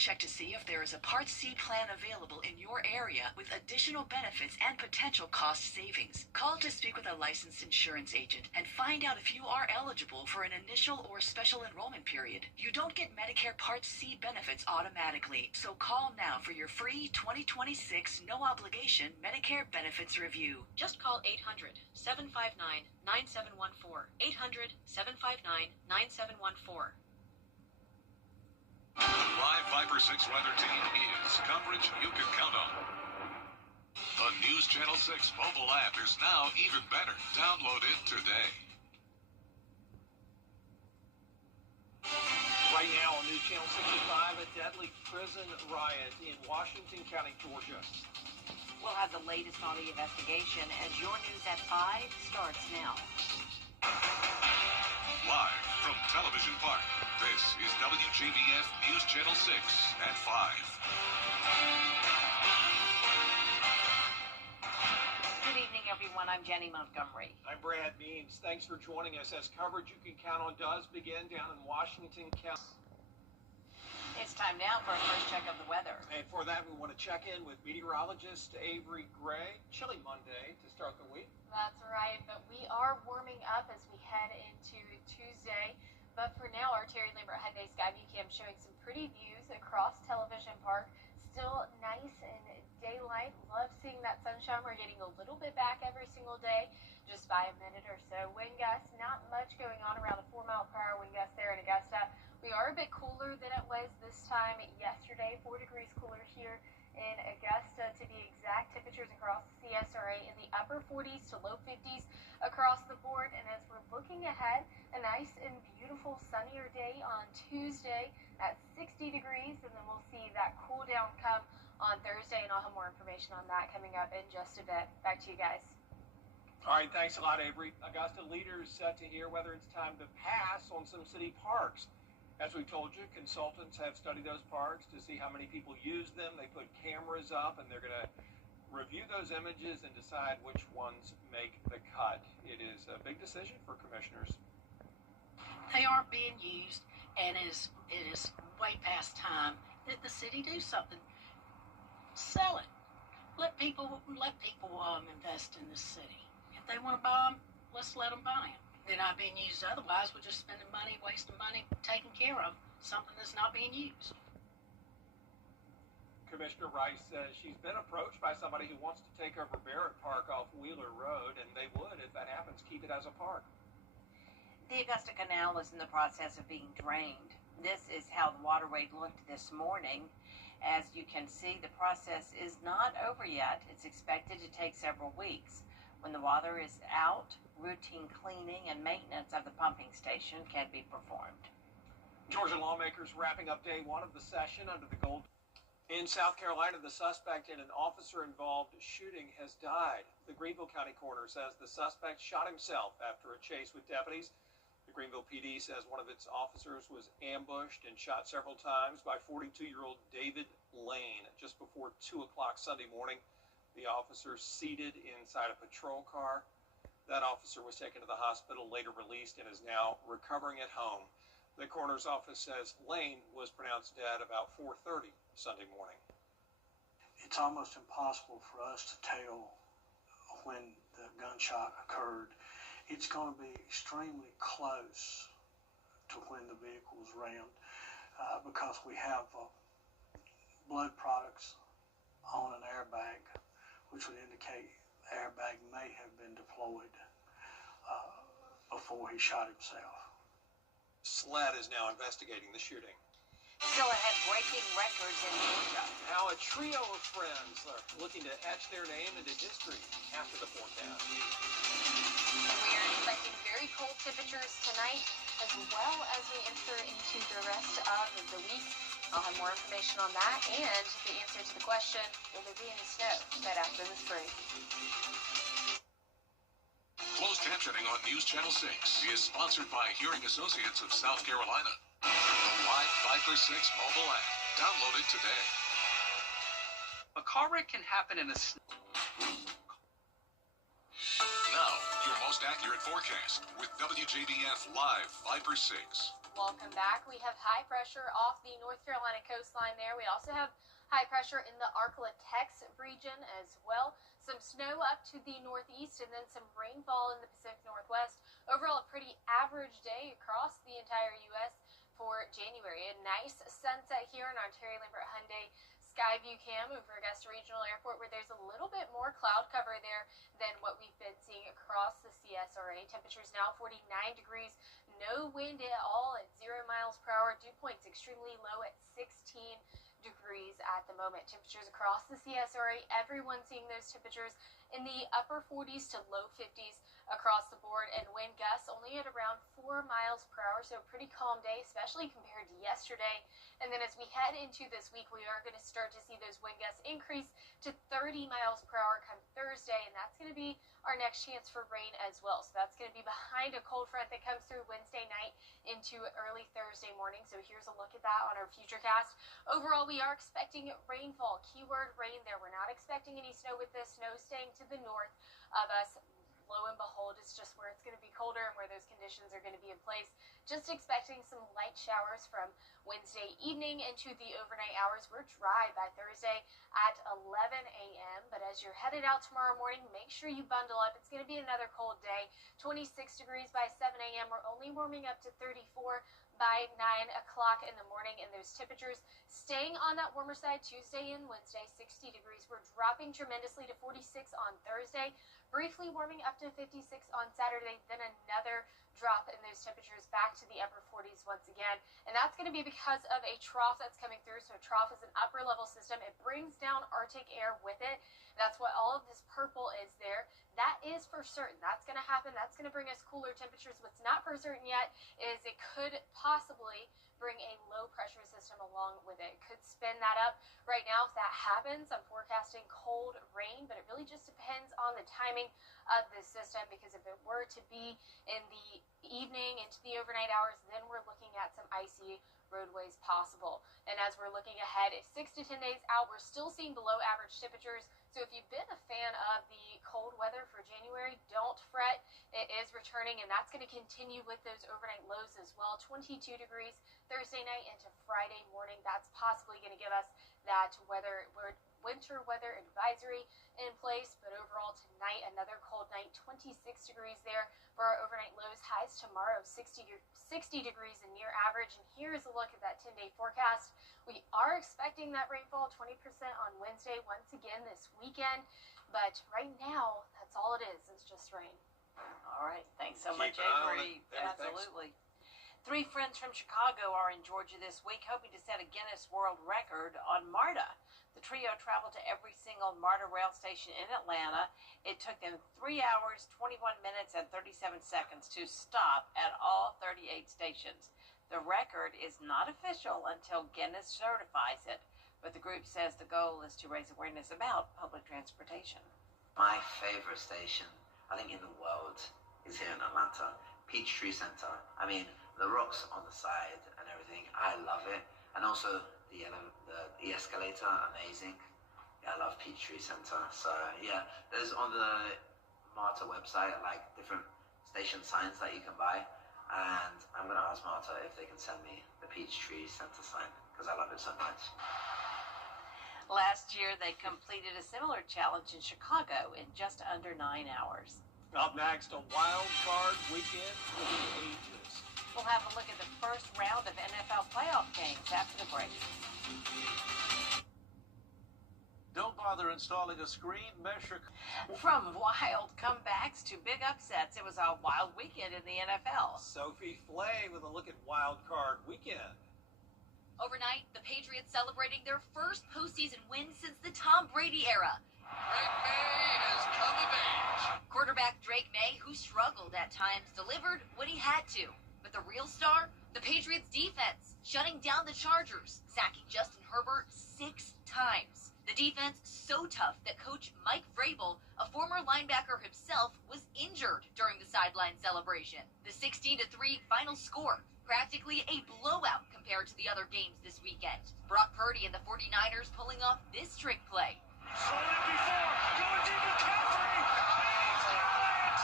check to see if there is a Part C plan available in your area with additional benefits and potential cost savings. Call to speak with a licensed insurance agent and find out if you are eligible for an initial or special enrollment period. You don't get Medicare Part C benefits automatically, so call now for your free 2026 no-obligation Medicare benefits review. Just call 800-759-9714. 800-759-9714. The Live 5/6 weather team is coverage you can count on. The News Channel 6 mobile app is now even better. Download it today. Right now on News Channel 65, a deadly prison riot in Washington County, Georgia. We'll have the latest on the investigation as your news at 5 starts now. Live from Television Park, this is WJBF News Channel 6 at 5. Good evening, everyone. I'm Jenny Montgomery. I'm Brad Means. Thanks for joining us as coverage you can count on does begin down in Washington County. It's time now for a first check of the weather. And for that, we want to check in with meteorologist Avery Gray. Chilly Monday to start the week. That's right, but we are warming up as we head into Tuesday. But for now, our Terry Lambert Hyundai Sky View Cam showing some pretty views across Television Park. Still nice and daylight. Love seeing that sunshine. We're getting a little bit back every single day, just by a minute or so. Wind gusts, not much going on around a 4-mile-per-hour wind gust there in Augusta. We are a bit cooler than it was this time yesterday. 4 degrees cooler here in Augusta to be exact. Temperatures across the CSRA in the upper 40s to low 50s across the board. And as we're looking ahead, a nice and beautiful sunnier day on Tuesday at 60 degrees. And then we'll see that cool down come on Thursday. And I'll have more information on that coming up in just a bit. Back to you guys. All right, thanks a lot, Avery. Augusta leaders set to hear whether it's time to pass on some city parks. As we told you, consultants have studied those parks to see how many people use them. They put cameras up, and they're going to review those images and decide which ones make the cut. It is a big decision for commissioners. They aren't being used, and it is way past time that the city do something. Sell it. Let people invest in this city. If they want to buy them, let's let them buy them. They're not being used otherwise. We're just spending money, wasting money, taking care of something that's not being used. Commissioner Rice says she's been approached by somebody who wants to take over Barrett Park off Wheeler Road, and they would, if that happens, keep it as a park. The Augusta Canal is in the process of being drained. This is how the waterway looked this morning. As you can see, the process is not over yet. It's expected to take several weeks. When the water is out, routine cleaning and maintenance of the pumping station can be performed. Georgia lawmakers wrapping up day one of the session under the gold. In South Carolina, the suspect in an officer-involved shooting has died. The Greenville County coroner says the suspect shot himself after a chase with deputies. The Greenville PD says one of its officers was ambushed and shot several times by 42-year-old David Lane just before 2 o'clock Sunday morning. The officer seated inside a patrol car. That officer was taken to the hospital, later released, and is now recovering at home. The coroner's office says Lane was pronounced dead about 4:30 Sunday morning. It's almost impossible for us to tell when the gunshot occurred. It's going to be extremely close to when the vehicle was rammed because we have blood products on an airbag, which would indicate the airbag may have been deployed before he shot himself. SLED is now investigating the shooting. Still ahead, breaking records in Georgia. Now a trio of friends are looking to etch their name into history after the forecast. We're expecting very cold temperatures tonight as well as we enter into the rest of the week. I'll have more information on that and the answer to the question, will there be any snow right after the spring? Closed captioning on News Channel 6 is sponsored by Hearing Associates of South Carolina. The Live 5/6 mobile app. Download it today. A car wreck can happen in a... Now, your most accurate forecast with WJBF Live 5/6. Welcome back. We have high pressure off the North Carolina coastline there. We also have high pressure in the Arklatex region as well. Some snow up to the northeast and then some rainfall in the Pacific Northwest. Overall, a pretty average day across the entire U.S. for January. A nice sunset here in our Terry Lambert Hyundai Skyview Cam over Augusta Regional Airport, where there's a little bit more cloud cover there than what we've been seeing across the CSRA. Temperatures now 49 degrees, no wind at all at 0 miles per hour. Dew points extremely low at 16 degrees at the moment. Temperatures across the CSRA, everyone seeing those temperatures in the upper 40s to low 50s across the board, and wind gusts only at around 4 miles per hour, so a pretty calm day, especially compared to yesterday. And then as we head into this week, we are going to start to see those wind gusts increase to 30 miles per hour come Thursday, and that's going to be our next chance for rain as well. So that's going to be behind a cold front that comes through Wednesday night into early Thursday morning. So here's a look at that on our futurecast. Overall, we are expecting rainfall. Keyword rain there. We're not expecting any snow with this. Snow staying to the north of us. Lo and behold, it's just where it's going to be colder and where those conditions are going to be in place. Just expecting some light showers from Wednesday evening into the overnight hours. We're dry by Thursday at 11 a.m. But as you're headed out tomorrow morning, make sure you bundle up. It's going to be another cold day. 26 degrees by 7 a.m. We're only warming up to 34 by 9 o'clock in the morning, and those temperatures staying on that warmer side Tuesday and Wednesday, 60 degrees. We're dropping tremendously to 46 on Thursday, briefly warming up to 56 on Saturday, then another drop in those temperatures back to the upper 40s once again. And that's going to be because of a trough that's coming through. So a trough is an upper level system. It brings down Arctic air with it. That's what all of this purple is there. That is for certain. That's going to happen. That's going to bring us cooler temperatures. What's not for certain yet is it could possibly bring a low pressure system along with it. It could spin that up. Right now, if that happens, I'm forecasting cold rain, but it really just depends on the timing of this system, because if it were to be in the evening into the overnight hours, then we're looking at some icy roadways possible. And as we're looking ahead, 6 to 10 days out, we're still seeing below average temperatures. So if you've been a fan of the cold weather for January, don't fret. It is returning, and that's going to continue with those overnight lows as well. 22 degrees Thursday night into Friday morning. That's possibly going to give us that winter weather advisory in place. But overall tonight, another cold night, 26 degrees there for our overnight lows. Highs tomorrow, 60 degrees and near average. And here's a look at that 10-day forecast. We are expecting that rainfall, 20% on Wednesday once again this weekend. But right now, that's all it is. It's just rain. All right. Thanks so much, Avery. Absolutely. 3 friends from Chicago are in Georgia this week, hoping to set a Guinness World Record on MARTA. The trio traveled to every single MARTA rail station in Atlanta. It took them 3 hours, 21 minutes, and 37 seconds to stop at all 38 stations. The record is not official until Guinness certifies it, but the group says the goal is to raise awareness about public transportation. My favorite station, I think, in the world is here in Atlanta, Peachtree Center. I mean, the rocks on the side and everything, I love it. And also the escalator, amazing. Yeah, I love Peachtree Center. So yeah, there's on the MARTA website like different station signs that you can buy. And I'm going to ask MARTA if they can send me the Peachtree Center sign, because I love it so much. Last year, they completed a similar challenge in Chicago in just under 9 hours. Up next, a wild card weekend for the ages. We'll have a look at the first round of NFL playoff games after the break. Don't bother installing a screen measure. From wild comebacks to big upsets, it was a wild weekend in the NFL. Sophie Flay with a look at wild card weekend. Overnight, the Patriots celebrating their first postseason win since the Tom Brady era. Drake May has come of age. Quarterback Drake May, who struggled at times, delivered when he had to. But the real star, the Patriots defense, shutting down the Chargers, sacking Justin Herbert 6 times. The defense so tough that coach Mike Vrabel, a former linebacker himself, was injured during the sideline celebration. The 16-3 final score, practically a blowout compared to the other games this weekend. Brock Purdy and the 49ers pulling off this trick play. Saw it before, going deep McCaffrey. He's got it!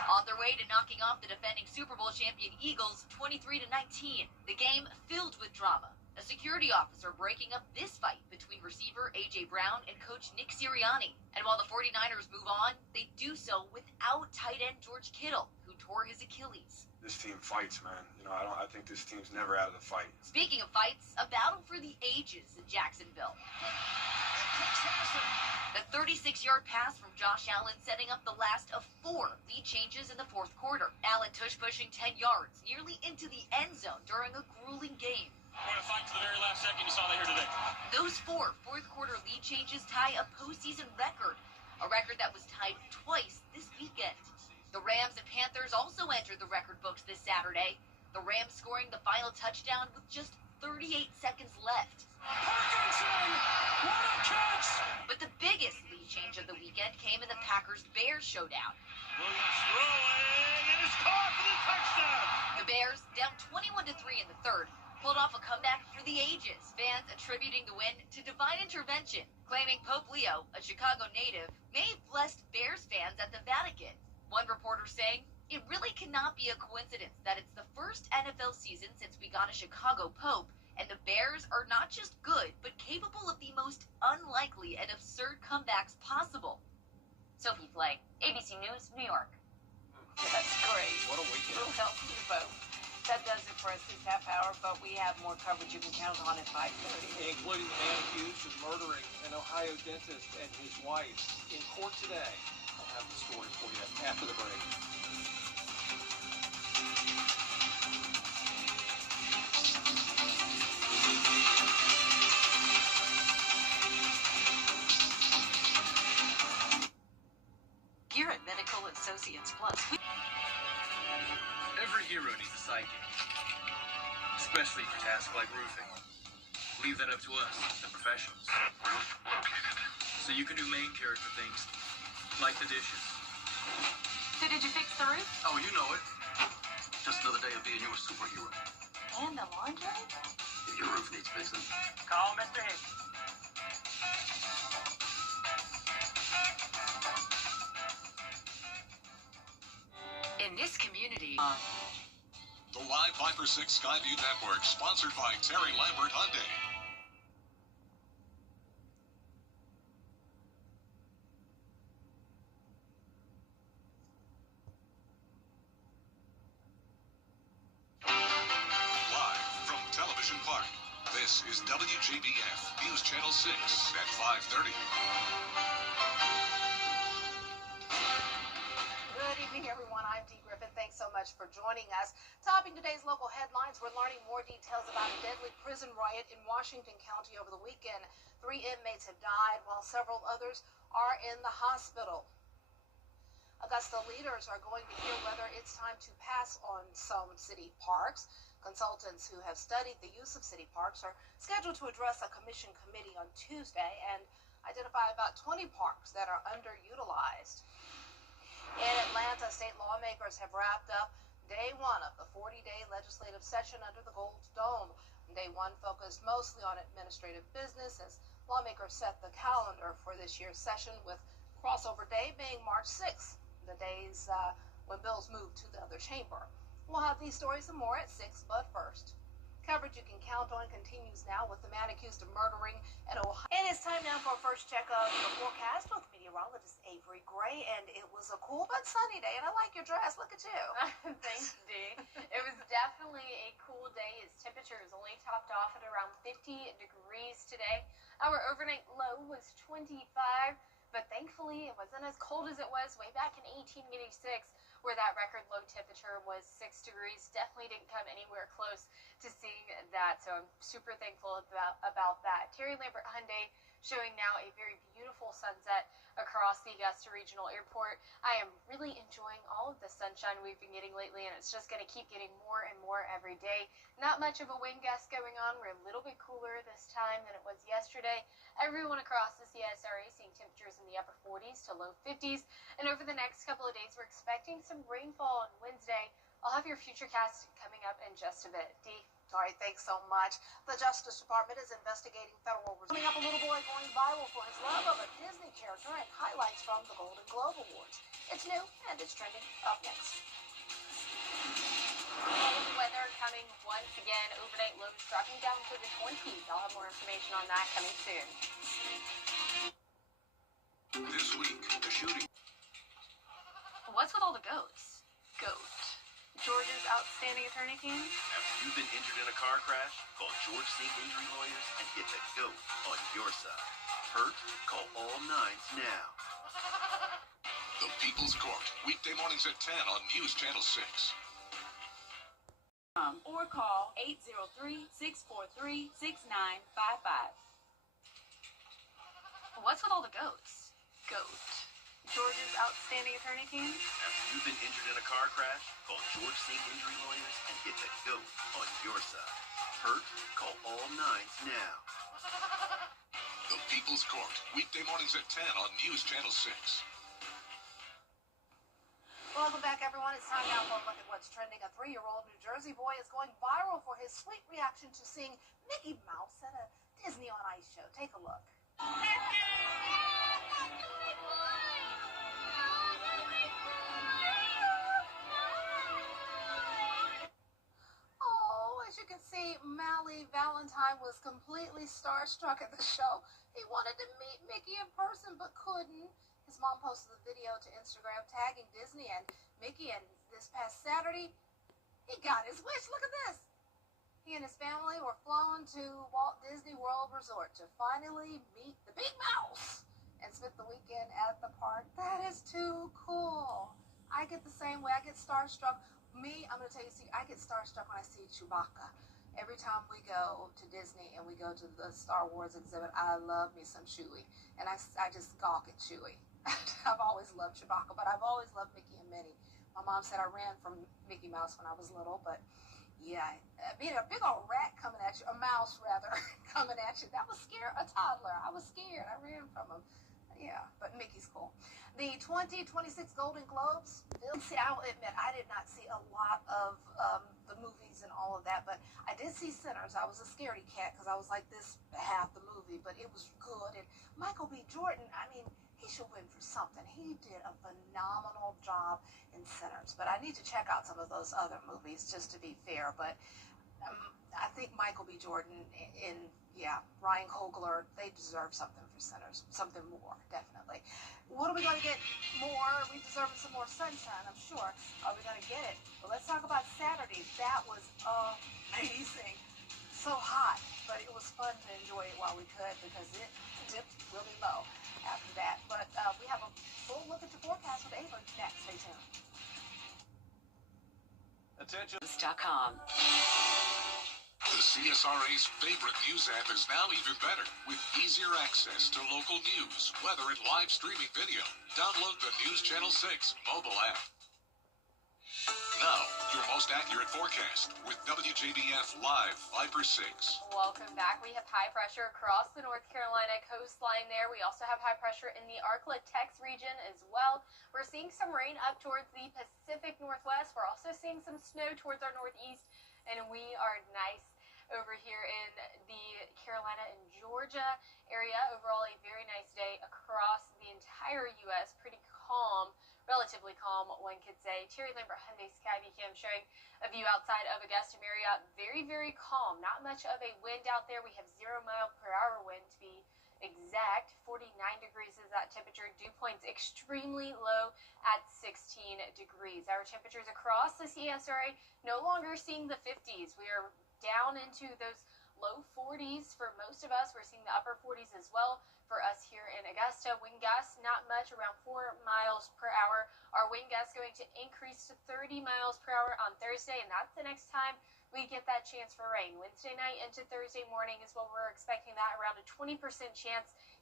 On their way to knocking off the defending Super Bowl champion Eagles 23-19. The game filled with drama. A security officer breaking up this fight between receiver A.J. Brown and coach Nick Sirianni. And while the 49ers move on, they do so without tight end George Kittle, who tore his Achilles. This team fights, man. I think this team's never out of the fight. Speaking of fights, a battle for the ages in Jacksonville. The 36-yard pass from Josh Allen setting up the last of 4 lead changes in the fourth quarter. Allen tush-pushing 10 yards, nearly into the end zone during a grueling game. We're going to fight to the very last second. You saw that here today. Those 4 fourth-quarter lead changes tie a postseason record, a record that was tied twice this weekend. The Rams and Panthers also entered the record books this Saturday. The Rams scoring the final touchdown with just 38 seconds left. Parkinson! What a catch! But the biggest lead change of the weekend came in the Packers-Bears showdown. Williams throwing, and it's caught for the touchdown! The Bears, down 21-3 in the third, pulled off a comeback for the ages. Fans attributing the win to divine intervention, claiming Pope Leo, a Chicago native, may have blessed Bears fans at the Vatican. One reporter saying, "It really cannot be a coincidence that it's the first NFL season since we got a Chicago Pope, and the Bears are not just good, but capable of the most unlikely and absurd comebacks possible." Sophie Flay, ABC News, New York. That's great. What a weekend. We'll help you both. That does it for us this half hour, but we have more coverage you can count on at 5:30. Including the man accused of murdering an Ohio dentist and his wife in court today. I'll have the story for you after the break. Here at Medical Associates Plus, Every hero needs a sidekick, especially for tasks like roofing. Leave that up to us, the professionals. Roof located. So you can do main character things, like the dishes. so did you fix the roof? Oh, you know it. Just another day of being your superhero. And the laundry? If your roof needs fixing, Call Mr. Hicks. In this community, The Live Viper 6 Skyview Network, sponsored by Terry Lambert Hyundai. Live from Television Park, this is WJBF News Channel 6 at 5:30. Good evening, everyone. I'm Dee Griffin. Thanks so much for joining us. Topping today's local headlines, we're learning more details about a deadly prison riot in Washington County over the weekend. 3 inmates have died, while several others are in the hospital. Augusta leaders are going to hear whether it's time to pass on some city parks. Consultants who have studied the use of city parks are scheduled to address a commission committee on Tuesday and identify about 20 parks that are underutilized. In Atlanta, state lawmakers have wrapped up day 1 of the 40-day legislative session under the Gold Dome. Day 1 focused mostly on administrative business as lawmakers set the calendar for this year's session, with crossover day being March 6th, the days when bills move to the other chamber. We'll have these stories and more at 6, but first, coverage you can count on continues now with the man accused of murdering an Ohio. It is time now for our first check of the forecast with meteorologist Avery Gray, and it was a cool but sunny day, and I like your dress. Look at you. Thanks, Dee. It was definitely a cool day. Its temperature is only topped off at around 50 degrees today. Our overnight low was 25, but thankfully it wasn't as cold as it was way back in 1886, where that record low temperature was 6 degrees. Definitely didn't come anywhere close to seeing that, so I'm super thankful about that. Terry Lambert Hyundai showing now a very beautiful sunset across the Augusta Regional Airport. I am really enjoying all of the sunshine we've been getting lately, and it's just going to keep getting more and more every day. Not much of a wind gust going on. We're a little bit cooler this time than it was yesterday. Everyone across the CSRA seeing temperatures in the upper 40s to low 50s, and over the next couple of days we're expecting some rainfall on Wednesday. I'll have your futurecast coming up in just a bit. Dee? All right, thanks so much. The Justice Department is investigating federal. Coming up, a little boy going viral for his love of a Disney character and highlights from the Golden Globe Awards. It's new and it's trending. Up next. Cold weather coming once again. Overnight lows dropping down to the 20s. I'll have more information on that coming soon. This week, the shooting. What's with all the goats? Goat. Georgia's outstanding attorney team? Have you been injured in a car crash? Call George Sink Injury Lawyers and get the GOAT on your side. Hurt? Call all nines now. The People's Court, weekday mornings at 10 on News Channel 6. Or call 803-643-6955. What's with all the goats? Goat. Georgia's outstanding attorney team? Have you been injured in a car crash? Call George Sink Injury Lawyers and get the GOAT on your side. Hurt? Call all nines now. The People's Court, weekday mornings at 10 on News Channel 6. Welcome back, everyone. It's time now for a look at what's trending. A 3-year-old New Jersey boy is going viral for his sweet reaction to seeing Mickey Mouse at a Disney on Ice show. Take a look. As you can see, Mally Valentine was completely starstruck at the show. He wanted to meet Mickey in person but couldn't. His mom posted the video to Instagram tagging Disney and Mickey, and this past Saturday, he got his wish. Look at this. He and his family were flown to Walt Disney World Resort to finally meet the Big Mouse and spent the weekend at the park. That is too cool. I get the same way. I get starstruck. I'm going to tell you, I get starstruck when I see Chewbacca. Every time we go to Disney and we go to the Star Wars exhibit, I love me some Chewie. And I just gawk at Chewie. I've always loved Chewbacca, but I've always loved Mickey and Minnie. My mom said I ran from Mickey Mouse when I was little, but yeah, being a big old rat coming at you, a mouse rather, coming at you, that was scary. A toddler. I was scared. I ran from him. Yeah, but Mickey's cool. The 2026 Golden Globes. See, I will admit, I did not see a lot of the movies and all of that, but I did see Sinners. I was a scaredy cat because I was like this half the movie, but it was good. And Michael B. Jordan, I mean, he should win for something. He did a phenomenal job in Sinners, but I need to check out some of those other movies just to be fair. But I think Michael B. Jordan and Ryan Coogler, they deserve something for Sinners, something more, definitely. What are we going to get more? We deserve some more sunshine, I'm sure. Are we going to get it? But let's talk about Saturday. That was amazing. So hot, but it was fun to enjoy it while we could because it dipped really low after that. But we have a full look at the forecast with Ava next. Stay tuned. Attention.com. The CSRA's favorite news app is now even better with easier access to local news, weather, and live streaming video. Download the News Channel 6 mobile app. Now, your most accurate forecast with WJBF Live 5/6. Welcome back. We have high pressure across the North Carolina coastline there. We also have high pressure in the Arklatex region as well. We're seeing some rain up towards the Pacific Northwest. We're also seeing some snow towards our northeast, and we are nice over here in the Carolina and Georgia area. Overall, a very nice day across the entire U.S. Pretty calm, relatively calm, one could say. Terry Lambert Hyundai Sky Cam showing a view outside of Augusta, Marriott. Very, very calm. Not much of a wind out there. We have 0 mile per hour wind to be exact. 49 degrees is that temperature. Dew points extremely low at 16 degrees. Our temperatures across the CSRA no longer seeing the 50s. We are down into those low 40s for most of us. We're seeing the upper 40s as well for us here in Augusta. Wind gusts, not much, around 4 miles per hour. Our wind gusts going to increase to 30 miles per hour on Thursday, and that's the next time we get that chance for rain. Wednesday night into Thursday morning is what we're expecting, that around a 20% chance.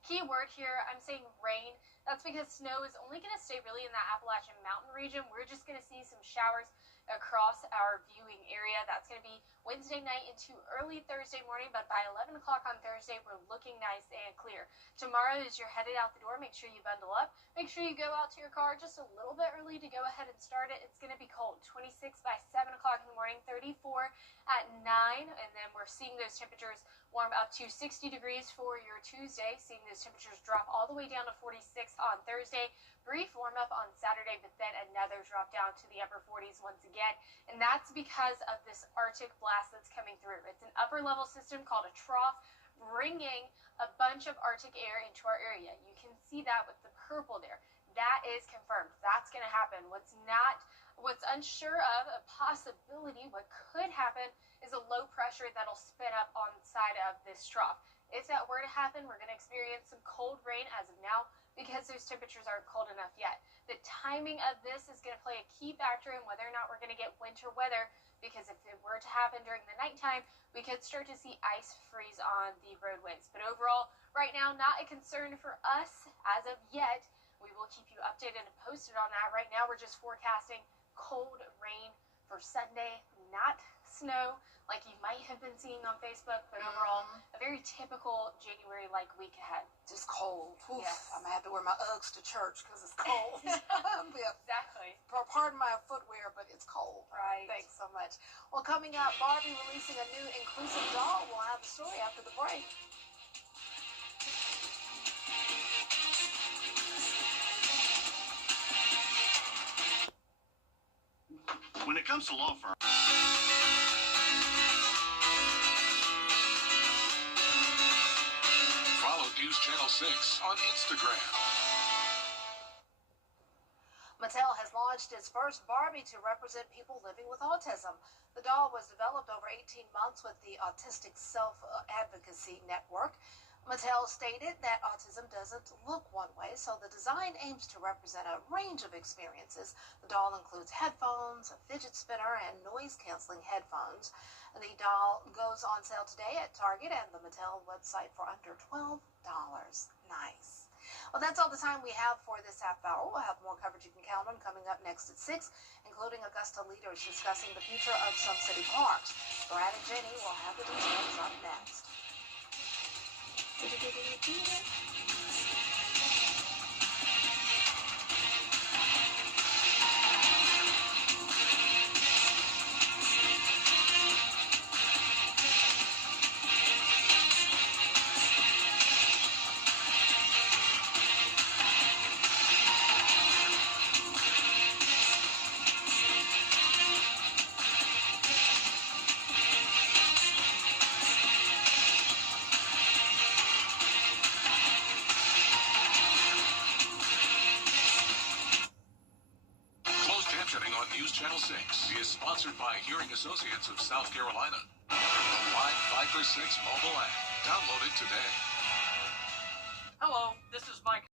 Key word here, I'm saying rain. That's because snow is only going to stay really in that Appalachian Mountain region. We're just going to see some showers across our viewing area. That's going to be Wednesday night into early Thursday morning, but by 11 o'clock on Thursday, we're looking nice and clear. Tomorrow, as you're headed out the door, make sure you bundle up. Make sure you go out to your car just a little bit early to go ahead and start it. It's going to be cold. 26 by 7 o'clock in the morning, 34 at 9, and then we're seeing those temperatures warm up to 60 degrees for your Tuesday, seeing those temperatures drop all the way down to 46 on Thursday. Brief warm up on Saturday, but then another drop down to the upper 40s once again. And that's because of this Arctic blast that's coming through. It's an upper level system called a trough, bringing a bunch of Arctic air into our area. You can see that with the purple there. That is confirmed. That's going to happen. What's unsure of, a possibility, what could happen is a low pressure that'll spin up on the side of this trough. If that were to happen, we're going to experience some cold rain as of now because those temperatures aren't cold enough yet. The timing of this is going to play a key factor in whether or not we're going to get winter weather, because if it were to happen during the nighttime, we could start to see ice freeze on the roadways. But overall, right now, not a concern for us as of yet. We will keep you updated and posted on that. Right now, we're just forecasting cold rain for Sunday, not snow like you might have been seeing on Facebook, but overall, a very typical January-like week ahead. Just cold. Oof, yes. I'm going to have to wear my Uggs to church because it's cold. Exactly. Pardon my footwear, but it's cold. Right. Thanks so much. Well, coming up, Barbie releasing a new inclusive doll. We'll have the story after the break. When it comes to law firms, Follow News Channel 6 on Instagram. Mattel has launched its first Barbie to represent people living with autism. The doll was developed over 18 months with the Autistic Self-Advocacy Network. Mattel stated that autism doesn't look one way, so the design aims to represent a range of experiences. The doll includes headphones, a fidget spinner, and noise-canceling headphones. The doll goes on sale today at Target and the Mattel website for under $12. Nice. Well, that's all the time we have for this half hour. We'll have more coverage you can count on coming up next at 6, including Augusta leaders discussing the future of some city parks. Brad and Jenny will have the details up next. News Channel 6 is sponsored by Hearing Associates of South Carolina. The Live 5 for 6 mobile app. Download it today. Hello, this is Mike.